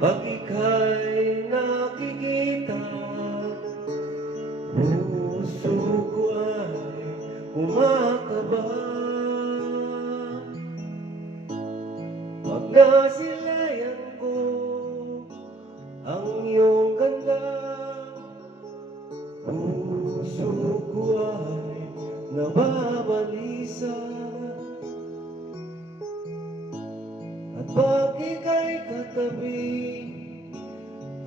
Pag ika'y nakikita, puso ko ay kumakaba. Pag nasilayan ko ang iyong ganda, puso ko ay nababalisa. At pag ika'y katabi,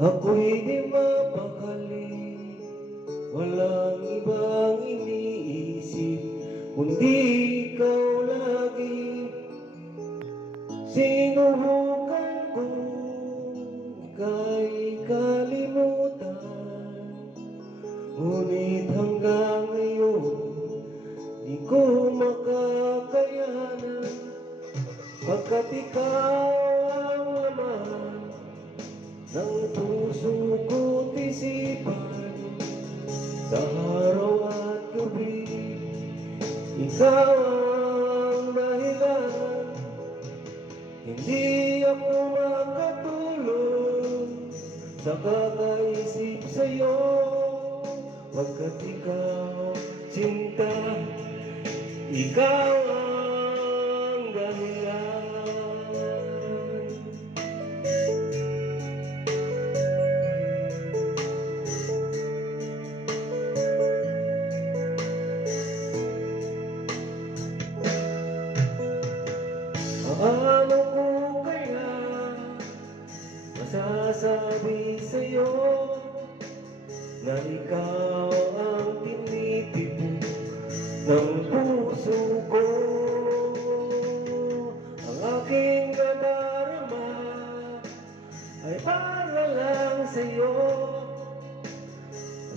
ako'y di mapakali. Walang ibang iniisip, kundi ikaw lagi. Sinubukan ko ika'y kalimutan, ngunit hanggang ngayon di ko makakayanan. Pagkat ikaw ang laman ng puso ko't isipan, sa araw at gabi, ikaw ang dahilan. Hindi ako makatulog sa kakaisip sa'yo, pagkat ikaw, sinta, ikaw ang dahilan. Paano ko kaya masasabi sa'yo na ikaw ang tinitibok ng puso ko? Ang aking nadarama ay para lang sa'yo.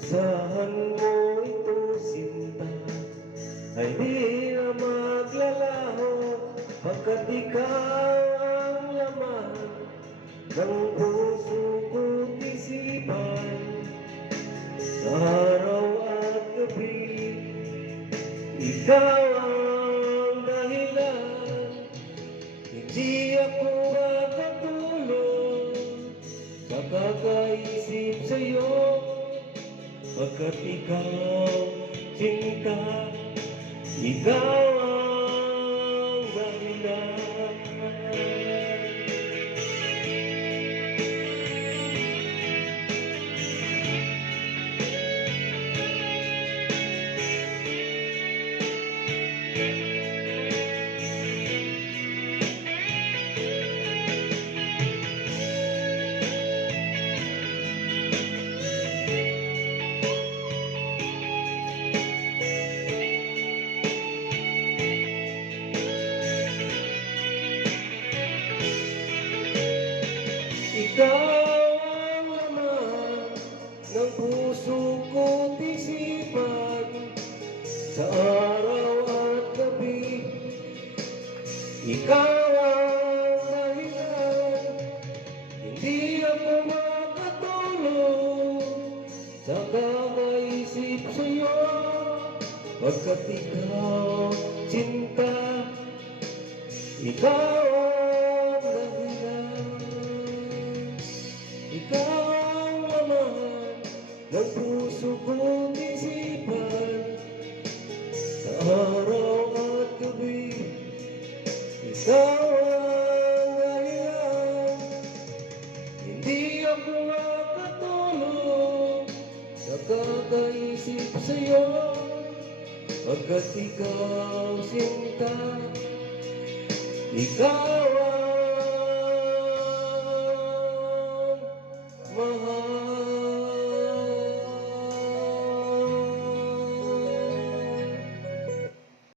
Asahan mo ito, sinta, ay di na maglalaho, pagkat ikaw ang laman ng puso ko't isipan, sa araw at gabi, ikaw ang dahilan. Hindi ako makatulog sa kakaisip sa'yo, pagkat ikaw, sinta, ikaw ang dahilan. Ikaw ang laman ng puso ko't isipan, sa araw at gabi, ikaw ang dahilan. Hindi ako makatulog sa kakaisip sa'yo, pagkat ikaw, sinta, ikaw ang dahilan. Ikaw ang laman ng puso ko't isipan, sa araw at gabi, ikaw ang dahilan. Hindi ako makatulog sa kakaisip sa'yo, pagkat ikaw, sinta, ikaw